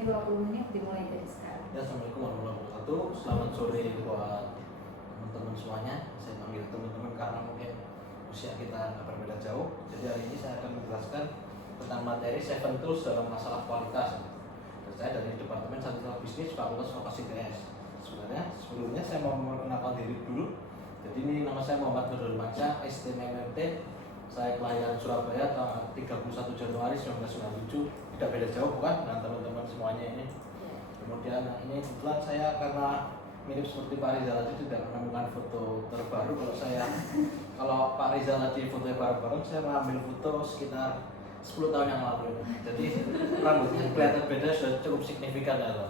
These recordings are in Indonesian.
sampai 20 menit dimulai dari sekarang. Ya, Assalamualaikum warahmatullahi wabarakatuh. Selamat sore buat teman-teman semuanya. Saya panggil teman-teman karena mungkin usia kita nggak berbeda jauh. Jadi hari ini saya akan menjelaskan tentang materi 7 Tools dalam masalah kualitas. Dan saya dari Departemen Statistika Bisnis Fakultas Vokasi TS. Sebelumnya saya mau memperkenalkan diri dulu. Jadi ini nama saya Muhammad Nurul Mansyah, STMMT. Saya kelahiran Surabaya tanggal 31 Januari 1997. Tidak beda jauh bukan dengan teman-teman semuanya ini. Kemudian ini kebetulan saya karena mirip seperti Pak Rizal tadi tidak menemukan foto terbaru. Kalau Pak Rizal tadi fotonya bareng-bareng, saya mengambil foto sekitar 10 tahun yang lalu. Jadi rambutnya kelihatan beda sudah cukup signifikan ya.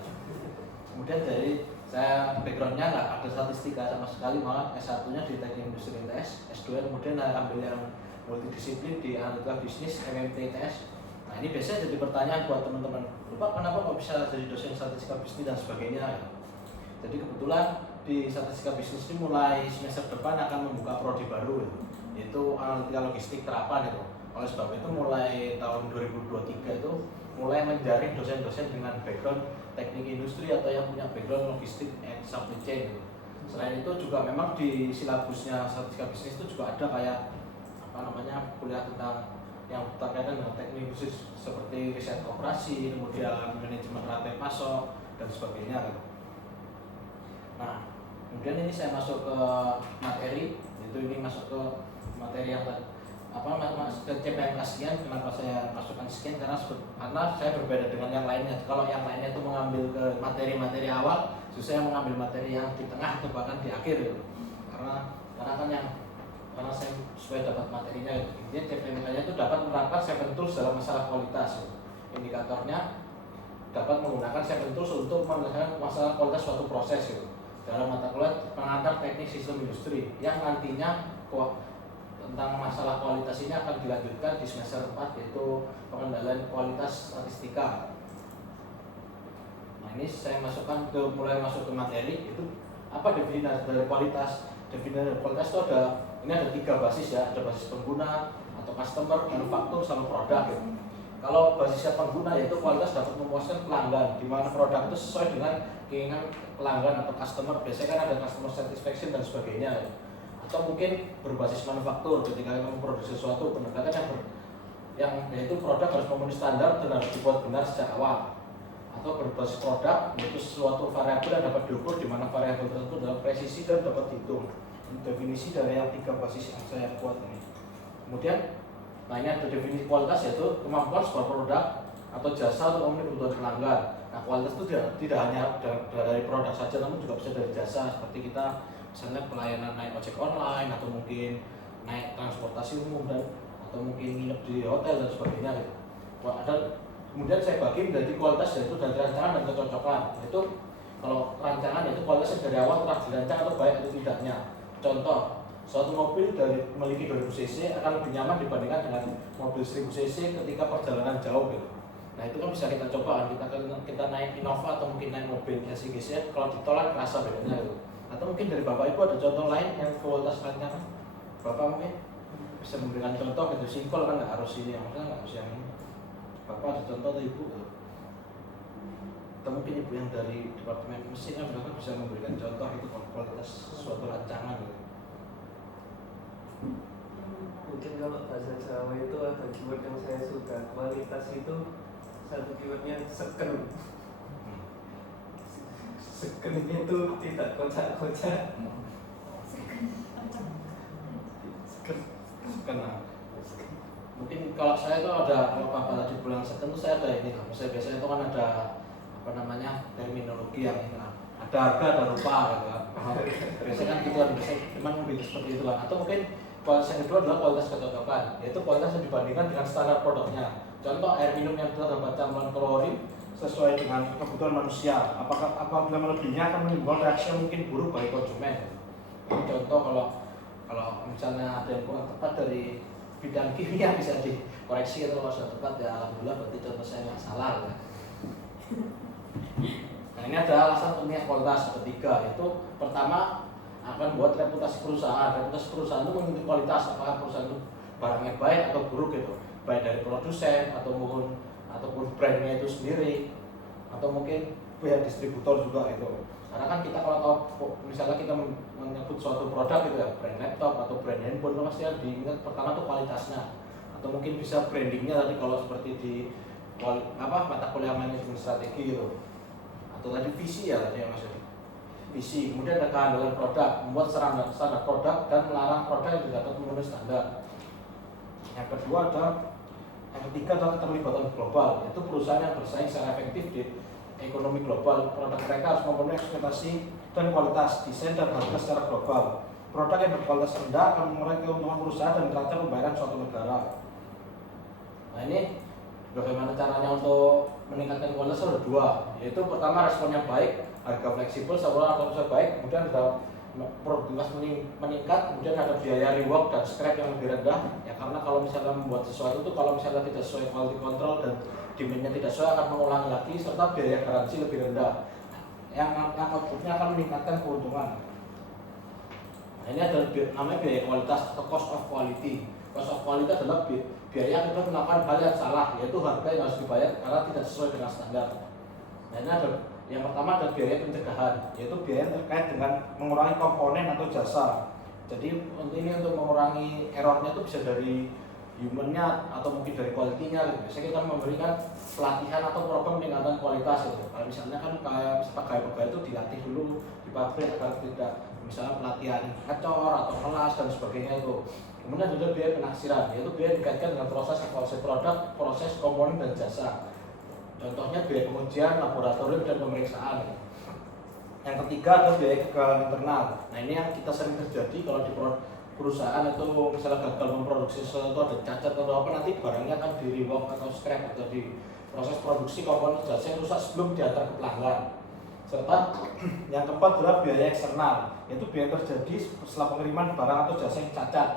Kemudian dari saya backgroundnya nggak ada statistika sama sekali, malah S1-nya di Teknik Industri ITS, S2 kemudian ambil yang multidisiplin di Analitika Bisnis MMT ITS. Nah ini biasanya jadi pertanyaan buat teman-teman, Pak kenapa kok bisa jadi dosen statistika bisnis dan sebagainya ya? Jadi kebetulan di statistika bisnis ini mulai semester depan akan membuka prodi baru yaitu analitika logistik terapan itu. Oleh sebab itu mulai tahun 2023 itu mulai menjaring dosen-dosen dengan background teknik industri atau yang punya background logistik and supply chain gitu. Selain itu juga memang di silabusnya statistika bisnis itu juga ada kayak kuliah tentang yang berkaitan dengan teknik industri seperti riset koperasi, kemudian manajemen rantai pasok dan sebagainya gitu. Nah, kemudian ini saya masuk ke materi, yaitu ini masuk ke materi yang ke CPNK sekian. Kenapa saya masukkan sekian? Karena saya berbeda dengan yang lainnya. Kalau yang lainnya itu mengambil ke materi-materi awal, justru saya mengambil materi yang di tengah atau bahkan di akhir gitu. Karena saya sesuai dapat materinya gitu. Jadi CPNK-nya itu dapat menerapkan 7 Tools dalam masalah kualitas gitu. Indikatornya dapat menggunakan 7 Tools untuk menyelesaikan masalah kualitas suatu proses gitu. Dalam mata kuliah pengantar teknik sistem industri yang nantinya tentang masalah kualitas ini akan dilanjutkan di semester 4 yaitu pengendalian kualitas statistika. Nah ini saya mulai masuk ke materi itu apa definisi dari kualitas. Definisi dari kualitas itu ada 3 basis ya, ada basis pengguna atau customer, manufaktur sama produk gitu. Kalau basisnya pengguna yaitu kualitas dapat memuaskan pelanggan, di mana produk itu sesuai dengan keinginan pelanggan atau customer. Biasanya kan ada customer satisfaction dan sebagainya ya. Atau mungkin berbasis manufaktur, ketika kita memproduksi sesuatu pendekatan yang yaitu produk harus memenuhi standar dan harus dibuat benar sejak awal. Atau berbasis produk yaitu suatu variabel yang dapat diukur, di mana variabel tersebut dalam presisi dan dapat dihitung. Ini definisi dari yang 3 basis yang saya buat ini. Kemudian ini ada definisi kualitas yaitu kemampuan sebuah produk atau jasa untuk memenuhi kebutuhan pelanggan. Nah kualitas itu tidak hanya dari produk saja, namun juga bisa dari jasa, seperti kita misalnya pelayanan naik ojek online atau mungkin naik transportasi umum atau mungkin nginep di hotel dan sebagainya gitu. Kemudian saya bagi menjadi kualitas yaitu dari rancangan dan kecocokan. Yaitu kalau rancangan yaitu kualitasnya dari awal telah dirancang atau baik atau tidaknya. Contoh, suatu mobil memiliki 2000 cc akan lebih nyaman dibandingkan dengan mobil 1000 cc ketika perjalanan jauh gitu. Nah itu kan bisa kita coba, kita naik Innova atau mungkin naik mobil SIGC, kalau ditolak kerasa bedanya gitu. Atau mungkin dari Bapak Ibu ada contoh lain yang kualitas rancangan, Bapak mungkin bisa memberikan contoh gitu, simpel kan nggak harus ini, maksudnya nggak harus yang ini. Bapak ada contoh atau Ibu gitu. Atau mungkin Ibu yang dari Departemen Mesin kan Bapak bisa memberikan contoh itu kualitas suatu rancangan gitu. Mungkin kalau bahasa Jawa itu ada keyword yang saya suka, kualitas itu satu keywordnya seken. Seken itu tidak kocak-kocak. Seken. Mungkin kalau saya itu ada, kalau Bapak tadi bilang seken itu saya ada ini, saya biasanya itu kan ada terminologi yang ada harga ada rupa gitu kan. Biasanya kan gitu kan, memang begitu seperti itu kan. Atau mungkin kualitas yang kedua adalah kualitas kecocokan, yaitu kualitas yang dibandingkan dengan standar produknya. Contoh air minum yang terdapat campuran klorin sesuai dengan kebutuhan manusia. Apabila melebihinya akan menimbulkan reaksi yang mungkin buruk bagi konsumen. Ini contoh kalau misalnya ada yang kurang tepat dari bidang kimia bisa dikoreksi, atau kalau sudah tepat ya alhamdulillah, berarti contoh saya nggak salah ya. Nah ini ada alasan ilmiah kualitas ketiga, yaitu pertama akan buat reputasi perusahaan. Reputasi perusahaan itu mengikuti kualitas, apakah perusahaan itu barangnya baik atau buruk gitu, baik dari produsen ataupun brandnya itu sendiri. atau mungkin pihak distributor juga gitu. Karena kan kita kalau tahu misalnya kita menyebut suatu produk gitu ya, brand laptop atau brand handphone, itu pasti diingat pertama tuh kualitasnya, atau mungkin bisa brandingnya tadi kalau seperti di mata kuliah manajemen strategi gitu, atau tadi visi ya tadi yang maksudnya visi. Kemudian ada kehandalan produk, membuat standar produk dan melarang produk yang tidak dapat memenuhi standar. Yang kedua yang ketiga adalah keterlibatan global, yaitu perusahaan yang bersaing secara efektif di ekonomi global. Produk mereka harus memenuhi ekspektasi dan kualitas, desain dan harga secara global. Produk yang berkualitas rendah akan mengurangi keuntungan perusahaan dan neraca pembayaran suatu negara. Nah ini bagaimana caranya untuk meningkatkan kualitas ada dua, yaitu pertama responnya baik, harga fleksibel, saluran atau baik, kemudian ada produktivitas meningkat, kemudian ada biaya rework dan scrap yang lebih rendah. Ya karena kalau misalnya membuat sesuatu itu kalau misalnya tidak sesuai quality control dan demand-nya tidak sesuai akan mengulangi lagi, serta biaya garansi lebih rendah yang outputnya akan meningkatkan keuntungan. Nah ini adalah namanya biaya kualitas atau cost of quality. Cost of quality adalah biaya kita melakukan hal yang salah, yaitu harga yang harus dibayar karena tidak sesuai dengan standar. Nah ini ada yang pertama ada biaya pencegahan, yaitu biaya yang terkait dengan mengurangi komponen atau jasa. Jadi ini untuk mengurangi errornya itu bisa dari humannya atau mungkin dari quality-nya gitu. Biasanya kita memberikan pelatihan atau program peningkatan kualitas gitu. Kalau misalnya kan kayak pegawai-pegawai itu dilatih dulu di pabrik agar tidak misalnya pelatihan ngecor atau kelas dan sebagainya itu. Kemudian ada biaya penaksiran, yaitu biaya dikaitkan dengan proses evaluasi produk, proses komponen dan jasa. Contohnya biaya pengujian, laboratorium dan pemeriksaan. Yang ketiga ada biaya kegagalan internal. Nah ini yang kita sering terjadi kalau di perusahaan itu misalnya gagal memproduksi sesuatu, ada cacat atau apa, nanti barangnya akan di rework atau scrap atau di proses produksi komponen jasa yang rusak sebelum diantar ke pelanggan. Serta yang keempat adalah biaya eksternal, yaitu biaya terjadi setelah pengiriman barang atau jasa yang cacat,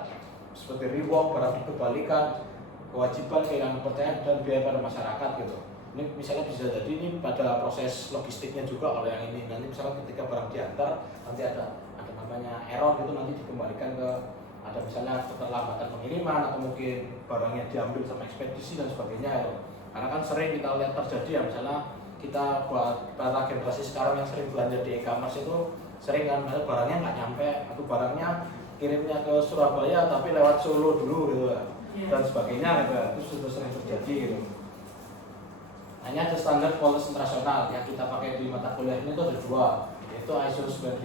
seperti rework, barang kebalikan, kewajiban, kehilangan kepercayaan dan biaya pada masyarakat gitu. Ini misalnya bisa jadi ini pada proses logistiknya juga oleh yang ini. Nanti misalnya ketika barang diantar nanti ada namanya error gitu, nanti dikembalikan ke ada misalnya keterlambatan pengiriman atau mungkin barangnya diambil sama ekspedisi dan sebagainya gitu. Karena kan sering kita lihat terjadi ya, misalnya kita buat para generasi sekarang yang sering belanja di e-commerce itu sering kan barangnya nggak nyampe atau barangnya kirimnya ke Surabaya tapi lewat Solo dulu gitu dan sebagainya gitu. Itu sudah sering terjadi gitu. Hanya ada standar kualitas internasional yang kita pakai di mata kuliah ini itu ada dua, yaitu ISO 9000,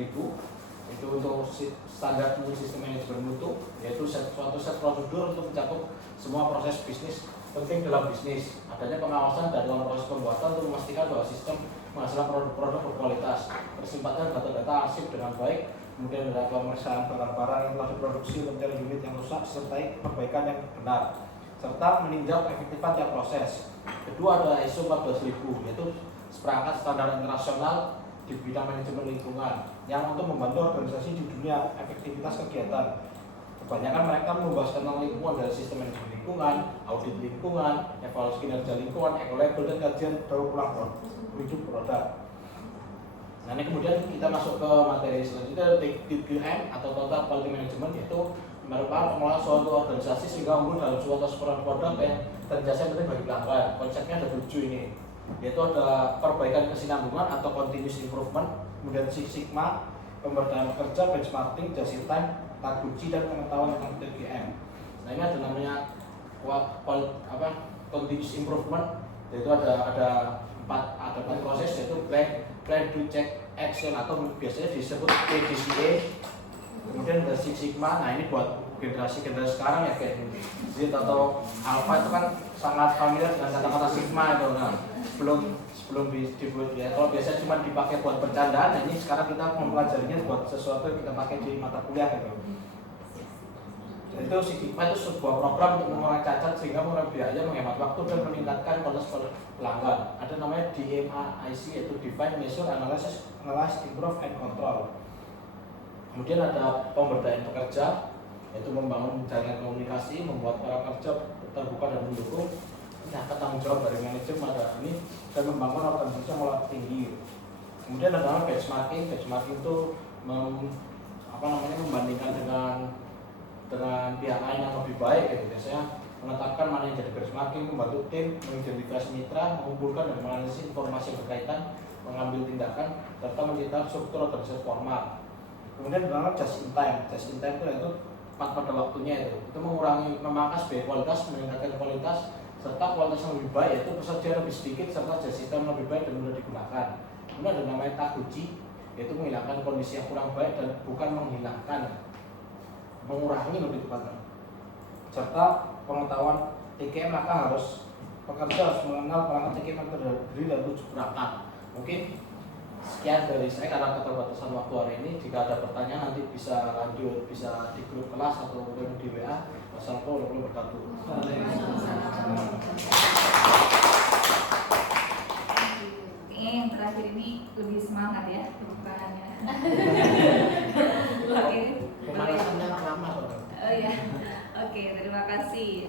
itu untuk standar sistem manajemen mutu, yaitu suatu set prosedur untuk mencakup semua proses bisnis penting dalam bisnis. Adanya pengawasan dan dalam proses pembuatan untuk memastikan bahwa sistem menghasilkan produk-produk berkualitas, tersimpannya data-data arsip dengan baik, kemudian ada pemeriksaan barang-barang yang telah diproduksi, mencari unit yang rusak, sertai perbaikan yang benar, serta meninjau efektifan tiap proses. Kedua ada ISO 14000, yaitu seperangkat standar internasional di bidang manajemen lingkungan yang untuk membantu organisasi di dunia efektivitas kegiatan. Kebanyakan mereka membahas tentang lingkungan dari sistem manajemen lingkungan, audit lingkungan, evaluasi kinerja lingkungan, eco-label dan kajian daur ulang hidup produk. Nah ini kemudian kita masuk ke materi selanjutnya, TQM atau Total Quality Management, yaitu merupakan pengelolaan suatu organisasi sehingga unggul dalam suatu produk dan jasa yang penting bagi pelanggan. Konsepnya ada 7 ini, yaitu ada perbaikan kesinambungan atau continuous improvement, kemudian Six Sigma, pemberdayaan pekerja, benchmarking, just in time, kunci dan pengetahuan tentang TQM. Nah ini ada namanya continuous improvement, yaitu ada empat proses, yaitu plan, do, check, action atau biasanya disebut PDCA. Kemudian ada Six Sigma. Nah ini buat generasi sekarang ya kayak Z atau Alpha itu kan sangat familiar dengan kata-kata Sigma itu. Nah sebelum dibuat ya, kalau biasanya cuma dipakai buat bercandaan, nah ini sekarang kita mempelajarinya buat sesuatu yang kita pakai di mata kuliah gitu. Dan itu Six Sigma itu sebuah program untuk mengurangi cacat sehingga mengurangi biaya, menghemat waktu dan meningkatkan kualitas pelanggan. Ada namanya DMAIC, yaitu Define, Measure, Analyze, Improve, and Control. Kemudian ada pemberdayaan pekerja, yaitu membangun jaringan komunikasi, membuat para pekerja terbuka dan mendukung. Ini akan tanggung jawab dari manajemen ada ini, dan membangun organisasi yang mulai tinggi. Kemudian ada namanya benchmarking. Benchmarking itu membandingkan dengan pihak lain yang lebih baik gitu. Biasanya menetapkan mana yang jadi benchmarking, membantu tim, mengidentifikasi mitra, mengumpulkan dan menganalisis informasi yang berkaitan, mengambil tindakan, serta menciptakan struktur organisasi formal. Kemudian dibangun just in time. Just in time itu yaitu tepat pada waktunya itu mengurangi, memangkas biaya kualitas, meningkatkan kualitas, serta kualitas yang lebih baik, yaitu peserta lebih sedikit serta just in time lebih baik dan mudah digunakan. Kemudian ada namanya taguchi, yaitu menghilangkan kondisi yang kurang baik dan bukan menghilangkan, mengurangi lebih tepatnya. Serta pengetahuan TKM, maka pekerja harus mengenal perangkat TKM yang terdiri dari 7 perangkat. Mungkin sekian dari saya karena keterbatasan waktu hari ini. Jika ada pertanyaan nanti bisa lanjut, bisa di grup kelas atau di WA. Wassalamualaikum warahmatullahi wabarakatuh. Yang terakhir ini lebih semangat ya pembukaannya. Oke. Pemanasannya lama. Oh ya. Oke, terima kasih.